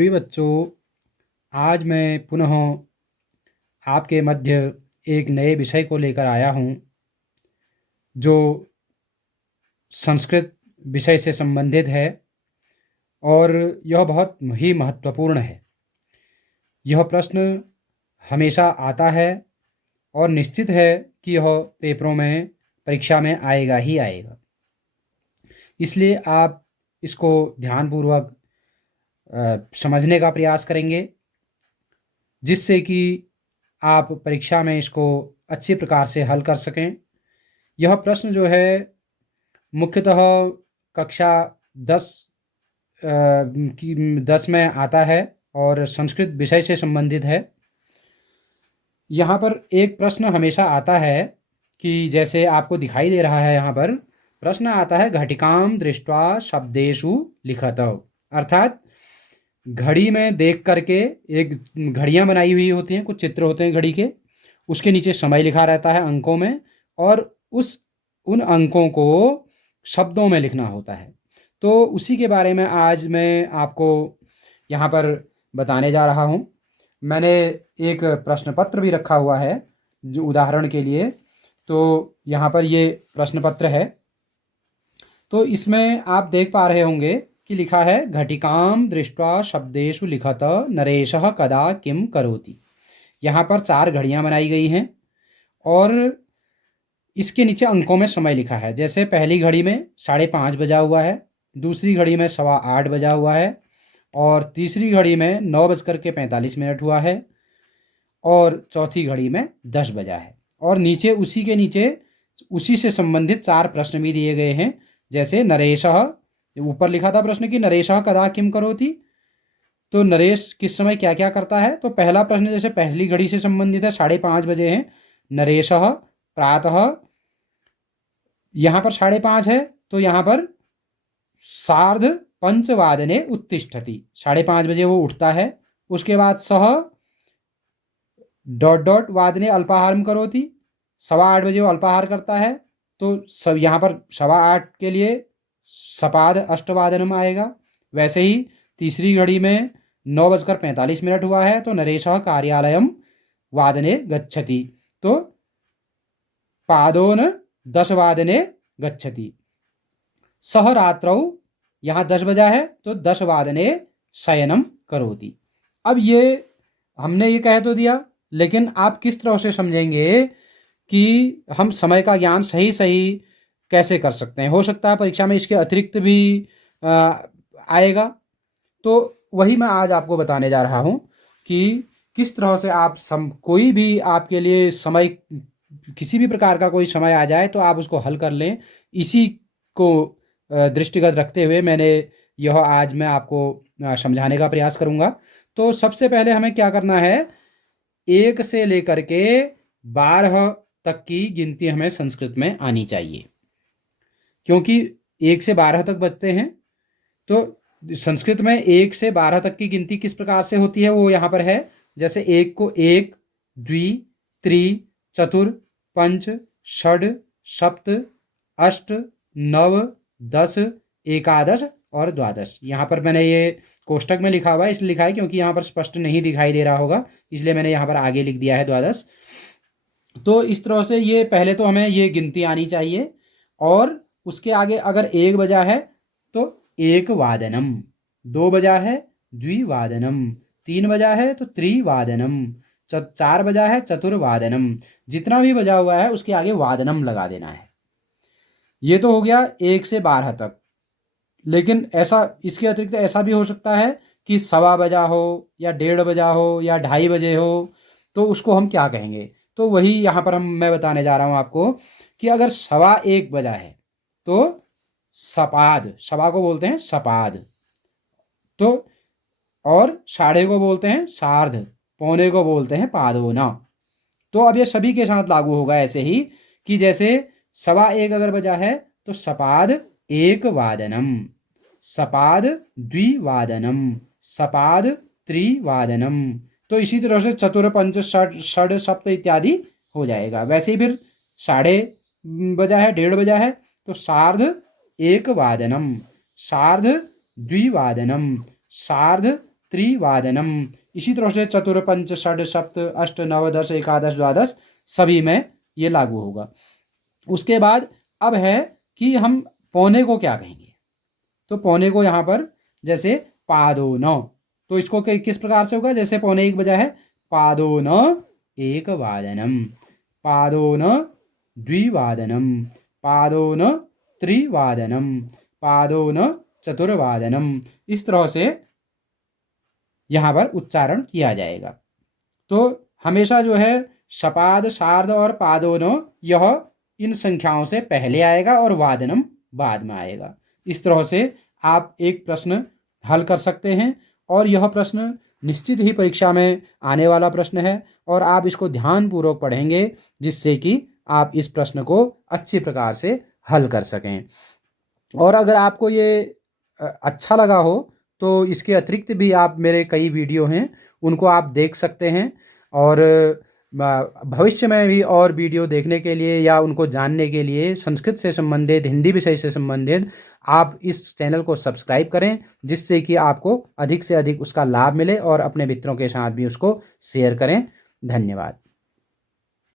प्रिय बच्चों, आज मैं पुनः आपके मध्य एक नए विषय को लेकर आया हूँ जो संस्कृत विषय से संबंधित है और यह बहुत ही महत्वपूर्ण है। यह प्रश्न हमेशा आता है और निश्चित है कि यह पेपरों में परीक्षा में आएगा ही आएगा। इसलिए आप इसको ध्यानपूर्वक समझने का प्रयास करेंगे जिससे कि आप परीक्षा में इसको अच्छी प्रकार से हल कर सकें। यह प्रश्न जो है मुख्यतः कक्षा 10 में आता है और संस्कृत विषय से संबंधित है। यहाँ पर एक प्रश्न हमेशा आता है कि जैसे आपको दिखाई दे रहा है, यहाँ पर प्रश्न आता है घटिकाम दृष्ट्वा शब्देषु लिखत, अर्थात घड़ी में देख करके एक घड़ियाँ बनाई हुई होती हैं, कुछ चित्र होते हैं घड़ी के, उसके नीचे समय लिखा रहता है अंकों में और उन अंकों को शब्दों में लिखना होता है। तो उसी के बारे में आज मैं आपको यहाँ पर बताने जा रहा हूँ। मैंने एक प्रश्न पत्र भी रखा हुआ है जो उदाहरण के लिए। तो यहाँ पर ये प्रश्न पत्र है, तो इसमें आप देख पा रहे होंगे कि लिखा है घटिकाम दृष्ट्वा शब्देषु लिखत नरेशः कदा किम करोति। यहाँ पर 4 घड़ियाँ बनाई गई हैं और इसके नीचे अंकों में समय लिखा है। जैसे पहली घड़ी में 5:30 बजा हुआ है, दूसरी घड़ी में 8:15 बजा हुआ है और तीसरी घड़ी में 9:45 हुआ है और चौथी घड़ी में 10 बजा है। और नीचे उसी से संबंधित 4 प्रश्न भी दिए गए हैं। जैसे नरेशः, ऊपर लिखा था प्रश्न कि नरेशः कदा किम करोति, तो नरेश किस समय क्या क्या करता है। तो पहला प्रश्न जैसे पहली घड़ी से संबंधित है, 5:30 बजे हैं, नरेशः प्रातः, यहाँ पर 5:30 है तो यहाँ पर 5:30 उत्तिष्ठति, 5:30 बजे वो उठता है। उसके बाद सह ... वादने अल्पाहारम करोति, 8:15 बजे वो अल्पाहार करता है। तो सब यहाँ पर 8:15 के लिए सपाद अष्टवादनम आएगा। वैसे ही तीसरी घड़ी में 9:45 हुआ है तो नरेशः कार्यालयम वादने गच्छति, तो पादोन 10 गच्छति। सह रात्रौ, यहाँ 10 बजा है तो 10 शयनम करोति। अब ये हमने ये कह तो दिया, लेकिन आप किस तरह से समझेंगे कि हम समय का ज्ञान सही कैसे कर सकते हैं। हो सकता है परीक्षा में इसके अतिरिक्त भी आएगा। तो वही मैं आज आपको बताने जा रहा हूँ कि किस तरह से आप कोई भी आपके लिए समय, किसी भी प्रकार का कोई समय आ जाए तो आप उसको हल कर लें। इसी को दृष्टिगत रखते हुए यह आज मैं आपको समझाने का प्रयास करूँगा। तो सबसे पहले हमें क्या करना है, 1 से लेकर के 12 तक की गिनती हमें संस्कृत में आनी चाहिए, क्योंकि 1 से 12 तक बचते हैं। तो संस्कृत में 1 से 12 तक की गिनती किस प्रकार से होती है वो यहाँ पर है। जैसे 1 को 1, द्वि, त्रि, चतुर, पंच, षड, सप्त, अष्ट, नव, 10, एकादश और द्वादश। यहाँ पर मैंने ये कोष्टक में लिखा हुआ है, इसलिए लिखा है क्योंकि यहाँ पर स्पष्ट नहीं दिखाई दे रहा होगा, इसलिए मैंने यहाँ पर आगे लिख दिया है द्वादश। तो इस तरह से ये पहले तो हमें ये गिनती आनी चाहिए। और उसके आगे अगर 1 बजा है तो 1 वादनम, 2 बजा है द्विवादनम, 3 बजा है तो त्रिवादनम, 4 बजा है चतुर्वादनम। जितना भी बजा हुआ है उसके आगे वादनम लगा देना है। ये तो हो गया 1 से 12 तक। लेकिन ऐसा, इसके अतिरिक्त ऐसा भी हो सकता है कि 1:15 बजा हो या 1:30 बजा हो या 2:30 बजे हो, तो उसको हम क्या कहेंगे। तो वही यहाँ पर मैं बताने जा रहा हूँ आपको कि अगर 1:15 बजा है तो सपाद, सवा को बोलते हैं सपाद, तो और 1:30 को बोलते हैं सार्ध, पौने को बोलते हैं पादोना। तो अब ये सभी के साथ लागू होगा ऐसे ही कि जैसे 1:15 अगर बजा है तो सपाद 1 वादनम, सपाद द्विवादनम, सपाद त्रिवादनम। तो इसी तरह से चतुर, पंच, षड, सप्त इत्यादि हो जाएगा। वैसे ही फिर 1:30 बजा है, 1:30 बजा है तो सार्ध 1 वादनम, सार्ध द्विवादनम, सार्ध त्रिवादनम। इसी तरह से चतुर, पंच, षड, सप्त, अष्ट, नव, 10, एकादश, द्वादश सभी में ये लागू होगा। उसके बाद अब है कि हम पौने को क्या कहेंगे। तो पौने को यहाँ पर जैसे पादो न, तो इसको किस प्रकार से होगा, जैसे पौने एक बजा है, पादो न एक वादनम, पादो न द्विवादनम, पादो न त्रिवादनम, पादो न चतुर्वादनम। इस तरह से यहाँ पर उच्चारण किया जाएगा। तो हमेशा जो है शपाद, शार्द और पादोनो यह इन संख्याओं से पहले आएगा और वादनम बाद में आएगा। इस तरह से आप एक प्रश्न हल कर सकते हैं और यह प्रश्न निश्चित ही परीक्षा में आने वाला प्रश्न है और आप इसको ध्यानपूर्वक पढ़ेंगे जिससे कि आप इस प्रश्न को अच्छी प्रकार से हल कर सकें। और अगर आपको ये अच्छा लगा हो तो इसके अतिरिक्त भी आप मेरे कई वीडियो हैं उनको आप देख सकते हैं और भविष्य में भी और वीडियो देखने के लिए या उनको जानने के लिए संस्कृत से संबंधित, हिंदी विषय से संबंधित आप इस चैनल को सब्सक्राइब करें जिससे कि आपको अधिक से अधिक उसका लाभ मिले और अपने मित्रों के साथ भी उसको शेयर करें। धन्यवाद।